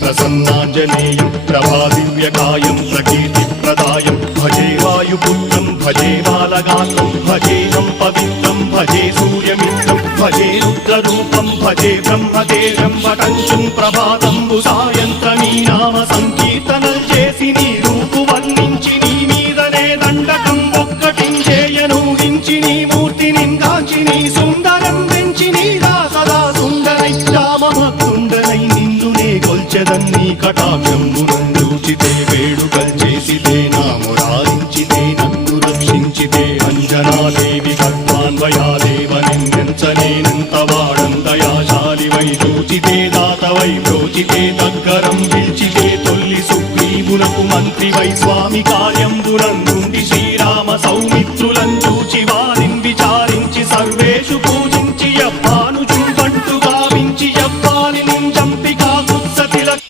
ప్రసన్నాంజనేయం ప్రభాదివ్యకాయం ప్రకీర్తిప్రదాయం భజే వాయుపుత్రం భజే బాలగాత్రం భజేహం పవిత్రం భజే సూర్యమిత్రం భజే రుద్రరూపం భజే బ్రహ్మదేవం వటంచుం ప్రభాతంబు సాయంత్రమీ నామ సంకీర్తనల్ చేసి నీ రూపు వర్ణించి నీ మీదనే దండకం ఒక్కటించేయనూహించి నీ మూర్తిని గాంచి నీ సుందరం పెంచి నీ సదా సుందరై రామభక్తుండనై నిన్నునే గొల్చెదన్నీ కటాక్షంబునందూచితే వేడుకల్ చేసితే నామురారించితే నన్ను రక్షించితే అంజనాదేవి గర్భాన్వయాదేవనెంచనేనంత వాడం దయాశాలివై చూచితే దాతవై ప్రోచితే దగ్గరం పిలిచితే తొల్లి సుగ్రీవులకు మంత్రివై స్వామి కార్యంబునందుండి శ్రీరామ సౌమిత్రుల